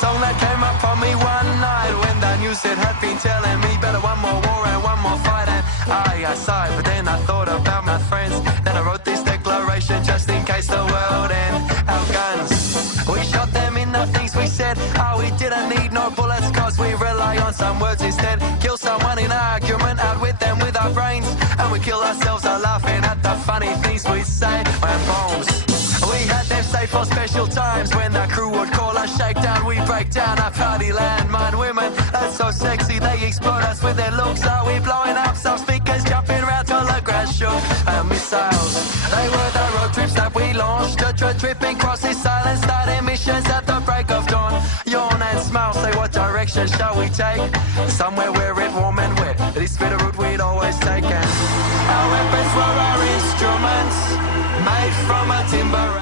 song that came up on me one night when the news it had been telling me better one more war and one more fight. And I sighed, but then I thought about my friends. Then I wrote this declaration just in case the world end. Our guns, we shot them in the things we said. Oh, we didn't need no bullets cause we rely on some words instead. Kill someone in an argument, out with them with our brains. And we kill ourselves are laughing at the funny things we say. When bombs, we had them safe for special times. When the crew would call us shakedown, we break down our party landmine. Women, that's so sexy, they explode us with their looks. Are we blowing up some speakers, jumping around till the grass shook? Our missiles, they were the road trips that we launched. Tripping crosses, silence, starting missions at the break of dawn. Yawn and smile, say what direction shall we take? Somewhere where it warm and wet, this bit of route we'd always taken. Our weapons were our instruments, made from a timber.